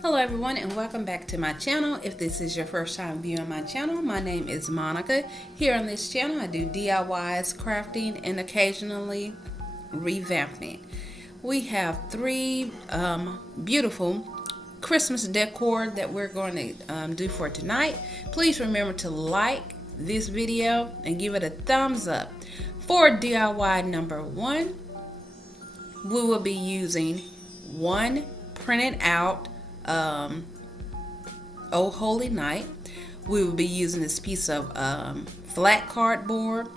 Hello everyone and welcome back to my channel. If this is your first time viewing my channel, my name is Monica. Here on this channel I do DIYs, crafting, and occasionally revamping. We have three beautiful Christmas decor that we're going to do for tonight. Please remember to like this video and give it a thumbs up. For DIY number one, we will be using one printed out Oh Holy Night. We will be using this piece of flat cardboard,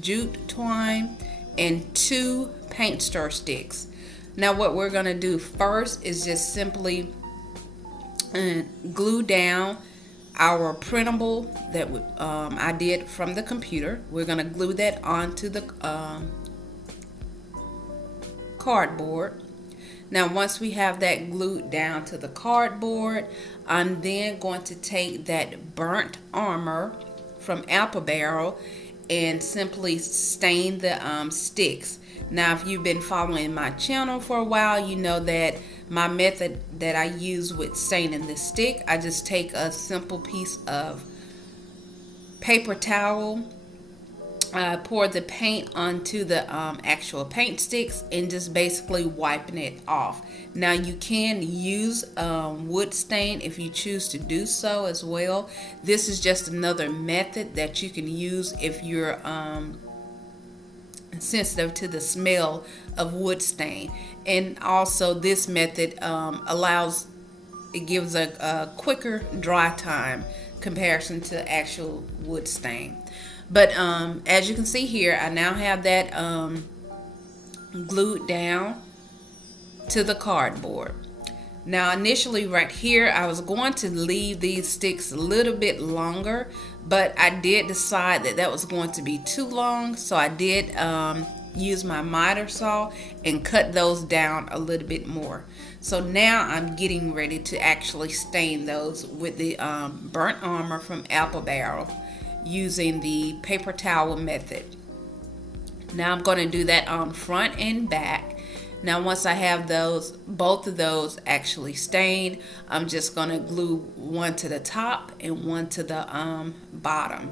jute twine, and 2 paint stir sticks. Now what we're going to do first is just simply glue down our printable that I did from the computer. We're going to glue that onto the cardboard. Now once we have that glued down to the cardboard, I'm then going to take that burnt armor from Apple Barrel and simply stain the sticks. Now if you've been following my channel for a while, you know that my method that I use with staining the stick, I just take a simple piece of paper towel, pour the paint onto the actual paint sticks and just basically wiping it off. Now you can use wood stain if you choose to do so as well. This is just another method that you can use if you're sensitive to the smell of wood stain. And also this method it gives a quicker dry time comparison to actual wood stain. But as you can see here, I now have that glued down to the cardboard. Now initially right here, I was going to leave these sticks a little bit longer, but I did decide that that was going to be too long. So I did use my miter saw and cut those down a little bit more. So now I'm getting ready to actually stain those with the burnt armor from Apple Barrel, using the paper towel method. Now I'm going to do that on front and back. Now once I have both of those actually stained, I'm just going to glue one to the top and one to the bottom.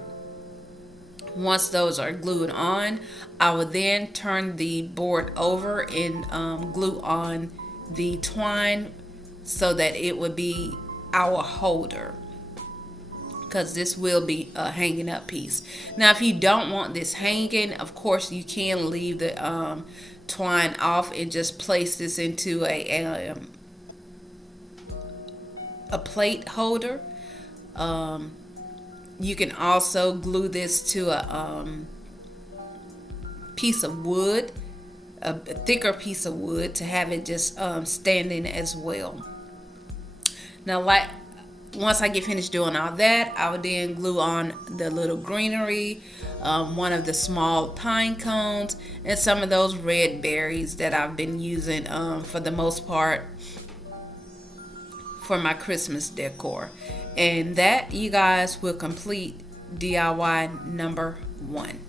Once those are glued on, I will then turn the board over and glue on the twine so that it would be our holder, because this will be a hanging up piece. Now if you don't want this hanging, of course you can leave the twine off and just place this into a plate holder. You can also glue this to a piece of wood, a thicker piece of wood, to have it just standing as well. Now once I get finished doing all that, I will then glue on the little greenery, one of the small pine cones, and some of those red berries that I've been using for the most part for my Christmas decor. And that, you guys, will complete DIY number one.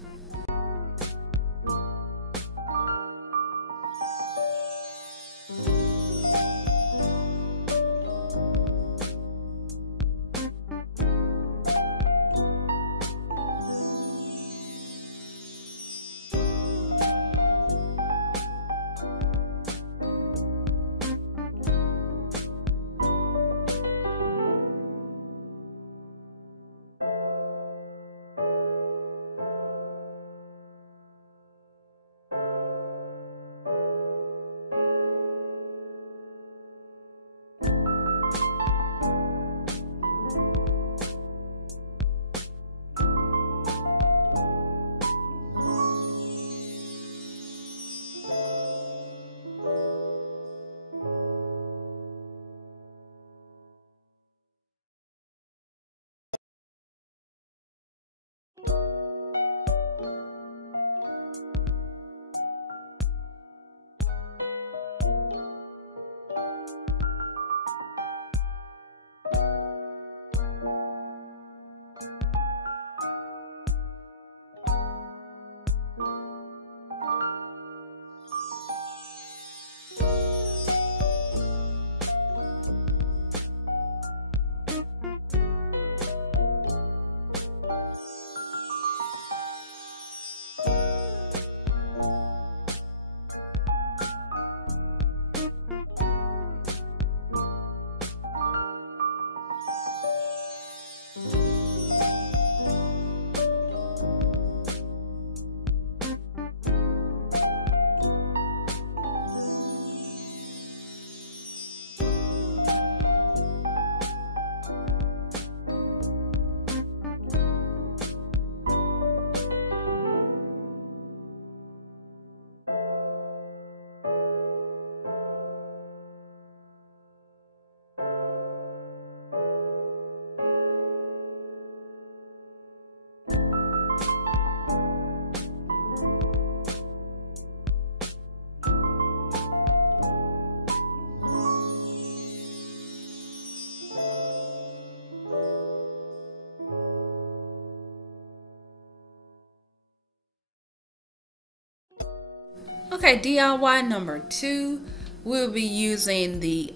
Okay, DIY number 2, we'll be using the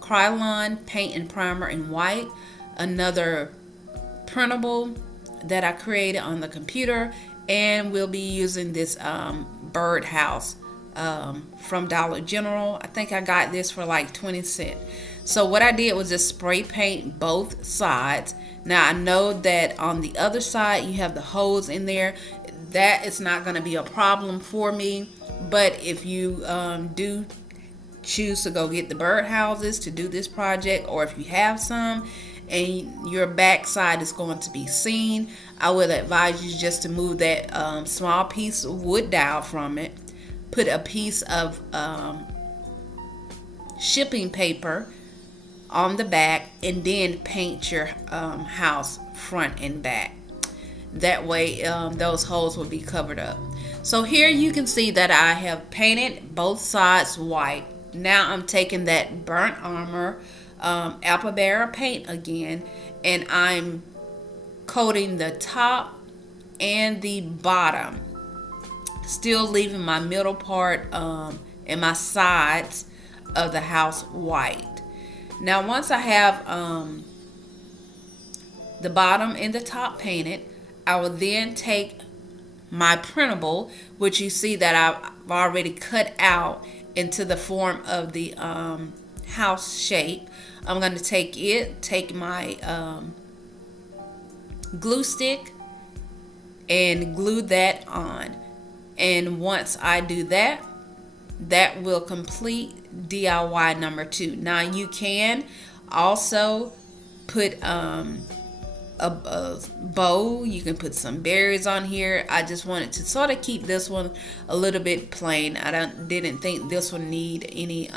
Krylon paint and primer in white, another printable that I created on the computer, and we'll be using this birdhouse from Dollar General. I think I got this for like 20 cents. So what I did was just spray paint both sides. Now I know that on the other side you have the holes in there. That is not going to be a problem for me. But if you do choose to go get the birdhouses to do this project, or if you have some and your back side is going to be seen, I would advise you just to move that small piece of wood dowel from it, put a piece of shipping paper on the back, and then paint your house front and back. That way those holes will be covered up. So here you can see that I have painted both sides white. Now I'm taking that burnt umber apple barrel paint again, and I'm coating the top and the bottom, still leaving my middle part and my sides of the house white. Now once I have the bottom and the top painted, I will then take my printable, which you see that I've already cut out into the form of the house shape. I'm going to take my glue stick and glue that on. And once I do that, that will complete DIY number 2. Now you can also put a bow. You can put some berries on here. I just wanted to sort of keep this one a little bit plain. I didn't think this one need any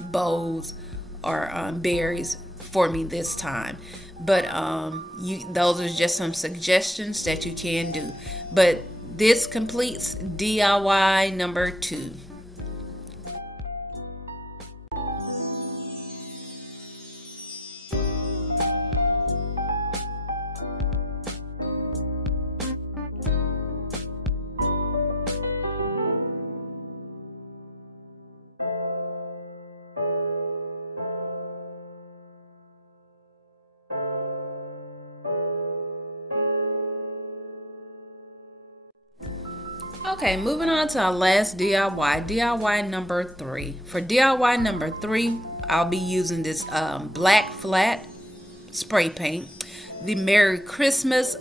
bows or berries for me this time. But those are just some suggestions that you can do. But this completes DIY number 2. Okay, moving on to our last DIY, DIY number 3. For DIY number 3, I'll be using this black flat spray paint, the Merry Christmas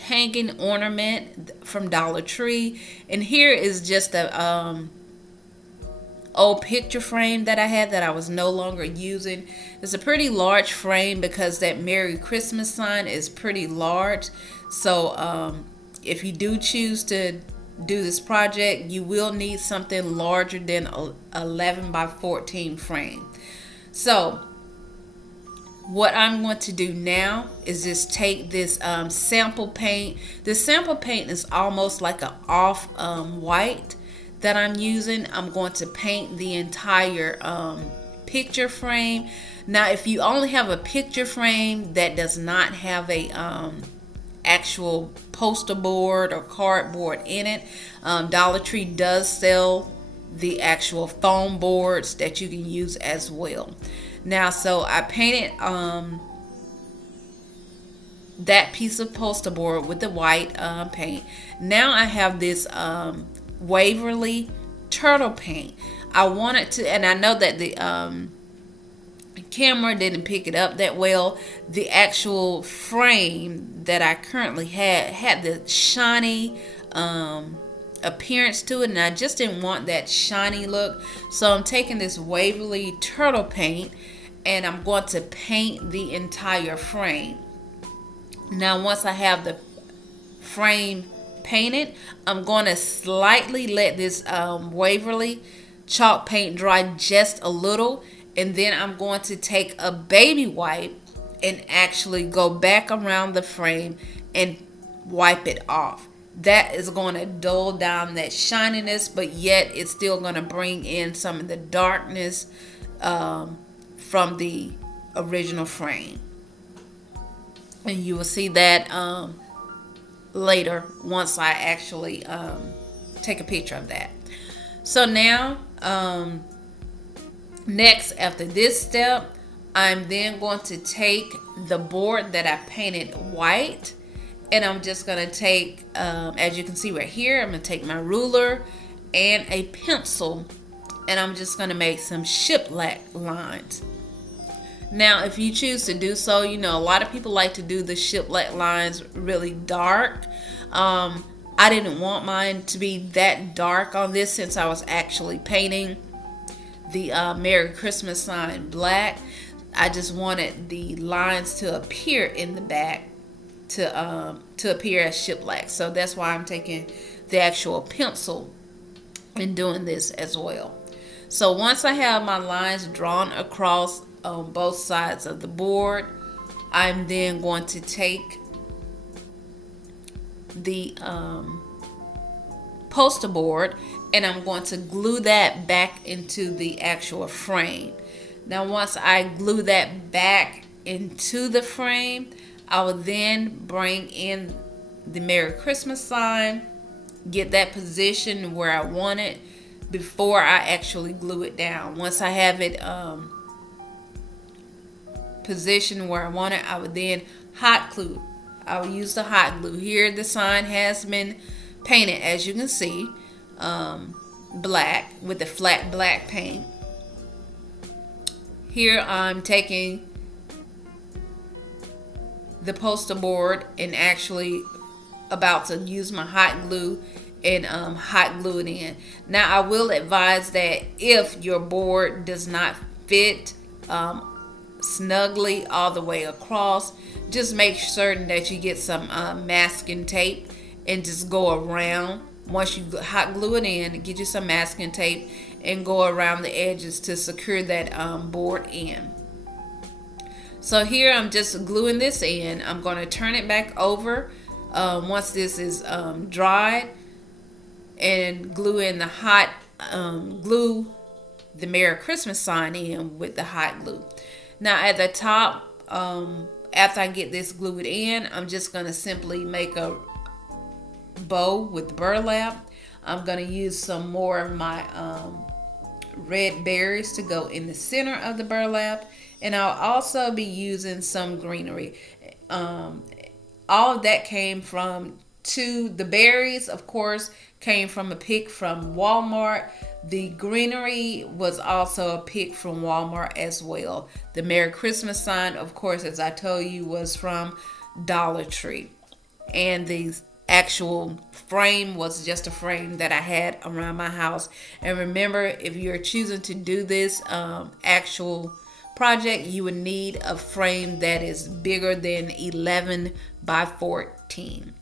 hanging ornament from Dollar Tree, and here is just a old picture frame that I had that I was no longer using. It's a pretty large frame because that Merry Christmas sign is pretty large. So if you do choose to do this project, you will need something larger than 11 by 14 frame. So what I'm going to do now is just take this sample paint. This sample paint is almost like an off white that I'm using. I'm going to paint the entire picture frame. Now if you only have a picture frame that does not have a actual poster board or cardboard in it, Dollar Tree does sell the actual foam boards that you can use as well. Now so I painted that piece of poster board with the white paint. Now I have this Waverly turtle paint. I wanted to, and I know that the camera didn't pick it up that well. The actual frame that I currently had the shiny appearance to it, and I just didn't want that shiny look. So I'm taking this Waverly turtle paint and I'm going to paint the entire frame. Now once I have the frame painted, I'm going to slightly let this Waverly chalk paint dry just a little, and then I'm going to take a baby wipe and actually go back around the frame and wipe it off. That is going to dull down that shininess, but yet it's still going to bring in some of the darkness from the original frame. And you will see that later once I actually take a picture of that. So now, next, after this step, I'm then going to take the board that I painted white, and I'm just going to take, as you can see right here, I'm going to take my ruler and a pencil, and I'm just going to make some shiplap lines. Now, if you choose to do so, you know, a lot of people like to do the shiplap lines really dark. I didn't want mine to be that dark on this, since I was actually painting the Merry Christmas sign black. I just wanted the lines to appear in the back to appear as shiplap. So that's why I'm taking the actual pencil and doing this as well. So once I have my lines drawn across on both sides of the board, I'm then going to take the poster board, and I'm going to glue that back into the actual frame. Now once I glue that back into the frame, I will then bring in the Merry Christmas sign, get that position where I want it before I actually glue it down. Once I have it positioned where I want it, I would then hot glue. I will use the hot glue. Here the sign has been painted, as you can see, black with the flat black paint. Here I'm taking the poster board and actually about to use my hot glue and hot glue it in. Now I will advise that if your board does not fit snugly all the way across, just make certain that you get some masking tape and just go around. Once you hot glue it in, get you some masking tape and go around the edges to secure that board in. So here I'm just gluing this in. I'm going to turn it back over once this is dried, and glue in the hot glue the Merry Christmas sign in with the hot glue. Now at the top, after I get this glued in, I'm just going to simply make a bow with burlap. I'm going to use some more of my red berries to go in the center of the burlap, and I'll also be using some greenery. All of that came from the berries, of course, came from a pick from Walmart. The greenery was also a pick from Walmart as well. The Merry Christmas sign, of course, as I told you, was from Dollar Tree. And the actual frame was just a frame that I had around my house. And remember, if you're choosing to do this actual project, you would need a frame that is bigger than 11 by 14.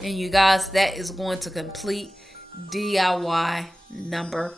And you guys, that is going to complete DIY number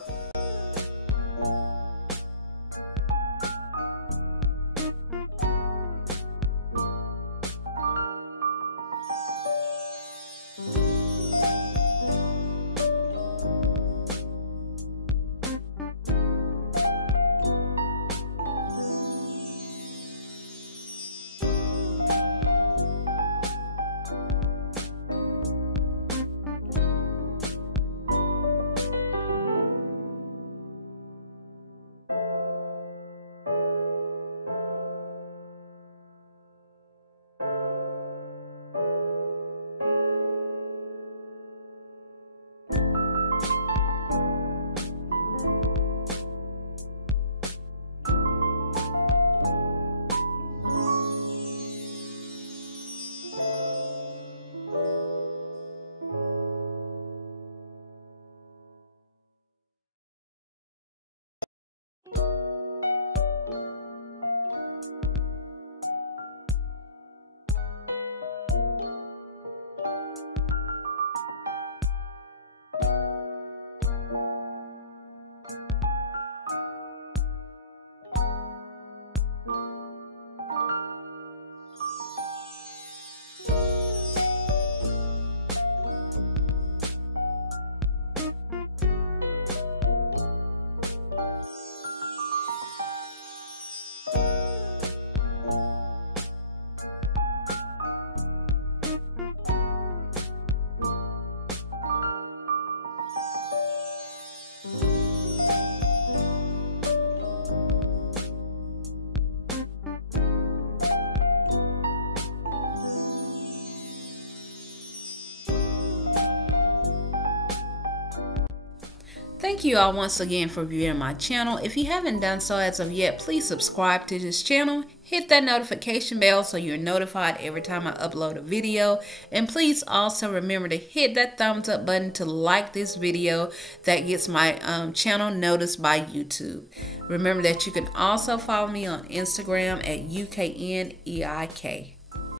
Thank you all once again for viewing my channel. If you haven't done so as of yet, please subscribe to this channel. Hit that notification bell so you're notified every time I upload a video. And please also remember to hit that thumbs up button to like this video. That gets my channel noticed by YouTube. Remember that you can also follow me on Instagram at UKNEIK.